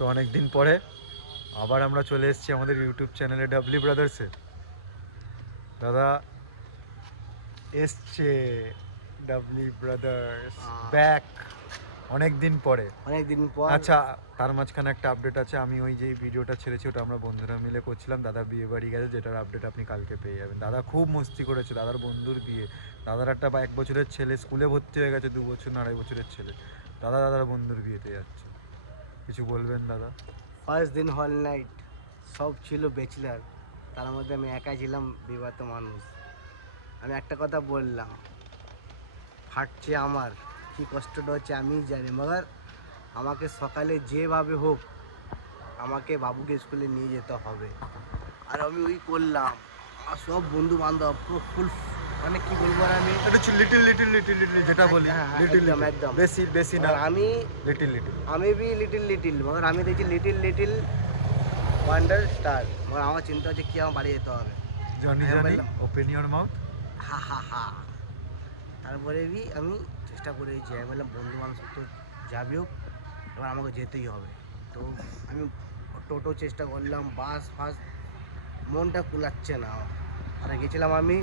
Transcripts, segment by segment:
তো অনেক দিন পরে আবার আমরা চলে এসেছি আমাদের ইউটিউব চ্যানেলে ডাবলি ব্রাদার্সে। দাদা এসছে, ডাবলি ব্রাদার্স ব্যাক অনেক দিন পরে। আচ্ছা, তার মাঝখানে একটা আপডেট আছে। আমি ওই যে ভিডিওটা ছেড়েছি ওটা আমরা বন্ধুরা মিলে করছিলাম, দাদা বিয়ে বাড়ি গেছে, যেটার আপডেট আপনি কালকে পেয়ে যাবেন। দাদা খুব মস্তি করেছে, দাদার বন্ধুর বিয়ে। দাদার একটা 1 বছরের ছেলে স্কুলে ভর্তি হয়ে গেছে, 2 বছর না 2.5 বছরের ছেলে। দাদার বন্ধুর বিয়েতে যাচ্ছে, কিছু বলবেন দাদা? ফার্স্ট দিন হল নাইট, সব ছিল ব্যাচেলার, তার মধ্যে আমি একাই ছিলাম বিবাহিত মানুষ। আমি একটা কথা বললাম, ফাটছে আমার, কী কষ্টটা হচ্ছে আমি জানি, মগর আমাকে সকালে যেভাবে হোক আমাকে বাবুকে স্কুলে নিয়ে যেতে হবে। আর আমি ওই করলাম, আর সব বন্ধু বান্ধব পুরো ফুল, মানে কি বলবো, আর আমি লিটিল লিটিল লিটিল লিটিল যেটা বলি, লিটিল একদম বেশি বেশি না, আমি লিটিল লিটিল আমি भी লিটিল লিটিল, মগর আমি দেখছি লিটিল লিটিল ওয়ান্ডার স্টার। মগর আমার চিন্তা হচ্ছে কি আমার বাড়ি যেতে হবে। Johnny Johnny open your mouth. হা হা হা। তারপরে भी আমি চেষ্টা করেছি, আমি বললাম বন্ধু মানুষ তো যাবি হোক, এবার আমাকে যেতেই হবে। তো আমি টোটো চেষ্টা করলাম, বাস ফাস, মনটা কুলাচ্ছে না। আর গেছিলাম আমি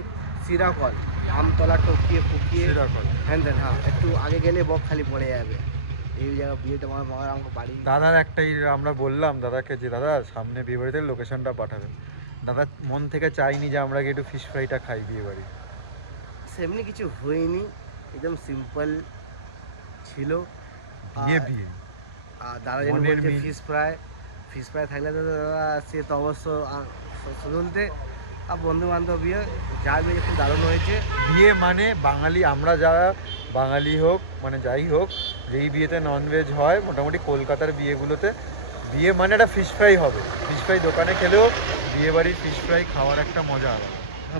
সিরাকল, আমতলা টপকিয়ে ফুকিয়ে হ্যাঁ একটু আগে গেলে বকখালি পড়ে যাবে। এই জায়গা বিয়েটা আমার মামার আমাকে বাড়ি। দাদার একটাই আমরা বললাম দাদাকে যে দাদা সামনে বিয়ে বাড়িতে লোকেশনটা পাঠাবেন। দাদা মন থেকে চাইনি যে আমরা গিয়ে একটু ফিশ ফ্রাইটা খাই বিয়ে বাড়ি। সেমনি কিছু হয়নি, একদম সিম্পল ছিল। বিয়ে বিয়ে দাদা যেন বলছে ফিশ ফ্রাই থাকলে তো দাদা সে তো অবশ্য শুনতে, আর বন্ধু বান্ধব বিয়ে যা বিয়ে খুব দারুণ হয়েছে। বিয়ে মানে বাঙালি, আমরা যারা বাঙালি হোক মানে যাই হোক, যেই বিয়েতে ননভেজ হয় মোটামুটি কলকাতার বিয়েগুলোতে, বিয়ে মানে একটা ফিশ ফ্রাই হবে। ফিশ ফ্রাই দোকানে খেলেও বিয়ে বাড়ির ফিশ ফ্রাই খাওয়ার একটা মজা আলাদা।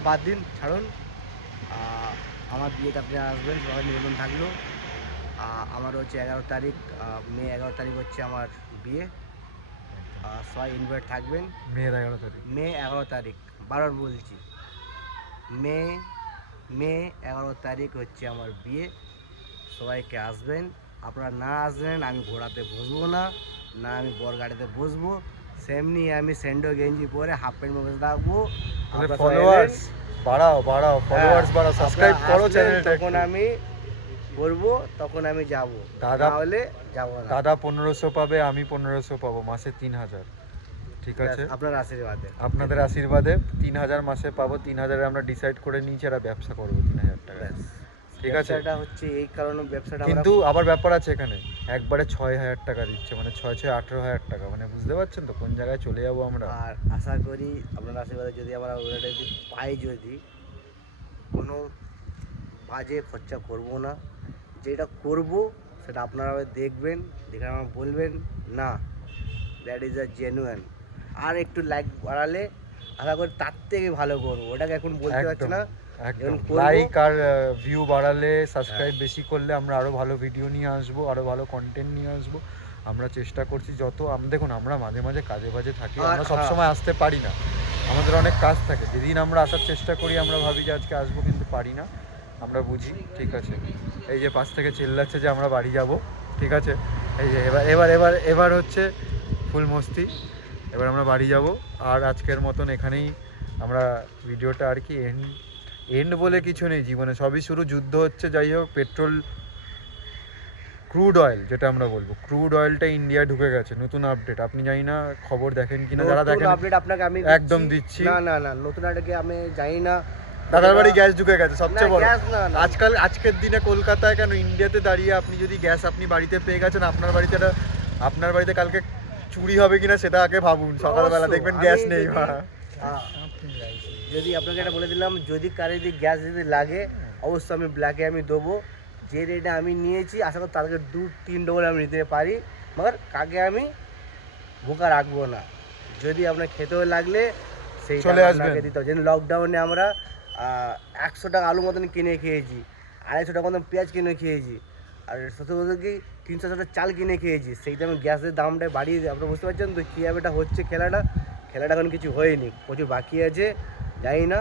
বাদ দিন, ছাড়ুন। আমার বিয়েতে আপনি আসবেন, সবাই নিবেদন থাকলো। আমার হচ্ছে 11 তারিখ, মে 11 তারিখ হচ্ছে আমার বিয়ে। সবাই ইনভাইট থাকবেন। মে 11 তারিখ, বারবার বলছি, মে 11 তারিখ হচ্ছে আমার বিয়ে। সবাইকে আসবেন। আপনারা না আসবেন আমি ঘোড়াতে বসবো না, না আমি বর গাড়িতে বসবো। সেমনি আমি স্যান্ডো গেঞ্জি পরে হাফ প্যান্ট বসে থাকবো। ফলোয়ার্স বাড়াও বাড়াও, ফলোয়ার্স বাড়াও, সাবস্ক্রাইব করো চ্যানেলটা। তখন আমি করবো, তখন আমি যাবো, দাদা হলে যাবো না। দাদা 1500 পাবে, আমি 1500 পাবো, মাসে 3000। ঠিক আছে, আপনার আশীর্বাদে, আপনাদের আশীর্বাদে 3000 মাসে পাবো। 3000-এ আমরা ডিসাইড করে নিয়েছি একটা ব্যবসা করবো 3000 টাকা। ঠিক আছে, এটা হচ্ছে এই কারণে ব্যবসাটা। কিন্তু আবার ব্যাপার আছে এখানে, একবারে 6000 টাকা দিচ্ছে, মানে 18,000 টাকা, মানে বুঝতে পারছেন তো কোন জায়গায় চলে যাবো আমরা। আর আশা করি আপনার আশীর্বাদে যদি আমরা ওটা যদি পাই, যদি কোনো বাজে খরচা করব না, যেটা করব সেটা আপনারা দেখবেন, দেখে আমার বলবেন না দ্যাট ইজ আ জেনুইন। আর একটু লাইক বাড়ালে আশা করি তার থেকে ভালো করবো, ওটাকে এখন বলতে পারছি না। একদম লাইক আর ভিউ বাড়ালে, সাবস্ক্রাইব বেশি করলে আমরা আরও ভালো ভিডিও নিয়ে আসবো, আরও ভালো কন্টেন্ট নিয়ে আসবো। আমরা চেষ্টা করছি যত, দেখুন আমরা মাঝে মাঝে কাজে বাজে থাকি, আমরা সবসময় আসতে পারি না, আমাদের অনেক কাজ থাকে। যেদিন আমরা আসার চেষ্টা করি আমরা ভাবি যে আজকে আসবো, কিন্তু পারি না, আমরা বুঝি। ঠিক আছে, এই যে পাশ থেকে চিল্লাচ্ছে যে আমরা বাড়ি যাব। ঠিক আছে, এই যে এবার এবার এবার এবার হচ্ছে ফুল মস্তি, এবার আমরা বাড়ি যাব। আর আজকের মতন এখানেই আমরা ভিডিওটা আর কি এন্ড বলে কিছু নেই জীবনে, সবই শুরু। যুদ্ধ হচ্ছে, যাই হোক। পেট্রোল, ক্রুড অয়েল যেটা আমরা বলবো, ক্রুড অয়েলটা ইন্ডিয়া ঢুকে গেছে, নতুন আপডেট। আপনি জানি না খবর দেখেন কিনা, যারা দেখেন আপডেট আপনাকে আমি একদম দিচ্ছি। না নতুন আপডেট আমি জানি না। দাদার বাড়ি গ্যাস ঢুকে গেছে, সবচেয়ে বড়। আজকের দিনে কলকাতায় কেন, ইন্ডিয়াতে দাঁড়িয়ে আপনি যদি গ্যাস আপনি বাড়িতে পেয়ে গেছেন, আপনার বাড়িতে কালকে চুরি হবে কিনা সেটা আগে ভাবুন। সকালবেলা দেখবেন গ্যাস নেই। যদি আপনাকে এটা বলে দিলাম, যদি কারে যদি গ্যাস যদি লাগে অবশ্যই আমি ব্ল্যাকে আমি দেবো। যে রেটে আমি নিয়েছি আশা করি তাদেরকে 2-3 ডবল আমি নিতে পারি, মগর কাকে আমি ভোকা রাখবো না। যদি আপনার খেতেও লাগলে সেই চলে আসবে দিতে হবে। যেন লকডাউনে আমরা 100 টাকা আলু মতন কিনে খেয়েছি, 250 টাকা মতন পেঁয়াজ কিনে খেয়েছি, আর সত্যি বলতে কি 300 টাকা চাল কিনে খেয়েছি। সেই দামে গ্যাসের দামটা বাড়িয়ে দিয়ে, আপনারা বুঝতে পারছেন তো কীভাবে এটা হচ্ছে। খেলাটা এখন কিছু হয়নি, প্রচুর বাকি আছে, জানি না।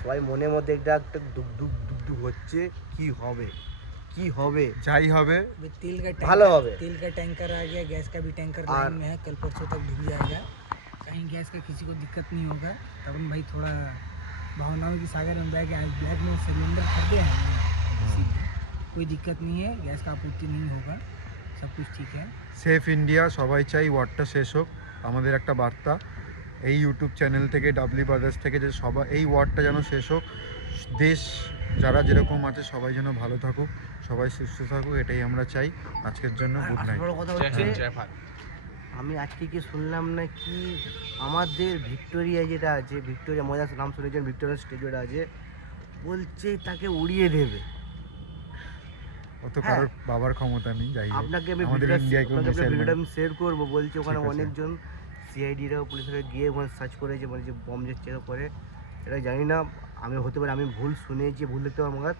সবাই মনের মধ্যে একটা দুক দুক দুক দুক হচ্ছে, কী হবে কি হবে যাই হবে अभी तेल का ভালো टैंकर হবে। तेल का टैंकर आ गया, गैस का भी टैंकर और- लाइन में है, कल परसों तक ढुक जाएगा। कहीं गैस का किसी को दिक्कत नहीं होगा। तरुण भाई थोड़ा भावनाओं की सागर में बह के आज ब्लैक में सिलेंडर खरीदे हैं ना, इसीलिए कोई दिक्कत नहीं है, गैस का आपूर्ति नहीं होगा, सब कुछ ठीक है। সেফ ইন্ডিয়া, সবাই চাই ওয়ারটা শেষ হোক। আমাদের একটা বার্তা এই ইউটিউব চ্যানেল থেকে, ডাবলি ব্রাদার্স থেকে, যে সবাই এই ওয়ারটা যেন শেষ হোক। দেশ যারা যেরকম আছে সবাই যেন ভালো থাকুক, সবাই সুস্থ থাকুক, এটাই আমরা চাই। আজকের জন্য আর গুড আসল নাইট। বড় কথা হচ্ছে আমি আজকে কি শুনলাম না কি আমাদের ভিক্টোরিয়া যেটা আছে, ভিক্টোরিয়া মজা নাম শুনেছেন, ভিক্টোরিয়া স্টেডিয়ামটা আছে, বলছে তাকে উড়িয়ে দেবে। ও তো কারোর বাবার ক্ষমতা নেই, যাই হোক আপনাকে আমি আমাদের ইন্ডিয়াকেও মিসাইল ভিডিওটা আমি শেয়ার করবো। বলছে ওখানে ঠিক আছে। অনেকজন সিআইডিরা পুলিশরা গিয়ে ওখানে সার্চ করেছে, বলছে বম যে চেক করে। এটা জানি না, আমি হতে পারে আমি ভুল শুনেছি, ভুল দেখতে পারবো আমার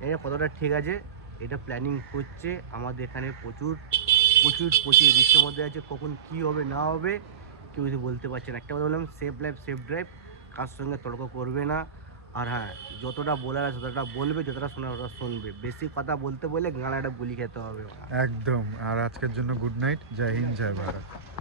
এটা কতটা ঠিক আছে। এটা প্ল্যানিং করছে আমাদের এখানে প্রচুর প্রচুর প্রচুর রিস্কের মধ্যে আছে, কখন কি হবে না হবে কেউ কিছু বলতে পারছে না। একটা কথা বললাম, সেফ লাইফ সেফ ড্রাইভ, কার সঙ্গে তর্ক করবে না। আর হ্যাঁ, যতটা বলার আছে ততটা বলবে, যতটা শোনার ততটা শুনবে। বেশি কথা বলতে বলে গালাটা গুলি খেতে হবে। একদম। আর আজকের জন্য গুড নাইট, জয় হিন্দ, জয় ভারত।